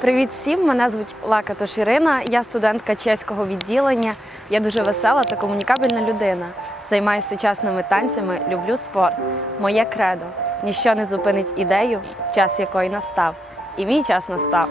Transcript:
Привіт всім! Мене звуть Лакатош Ірина. Я студентка чеського відділення. Я дуже весела та комунікабельна людина. Займаюся сучасними танцями, люблю спорт. Моє кредо. Ніщо не зупинить ідею, час якої настав. І мій час настав.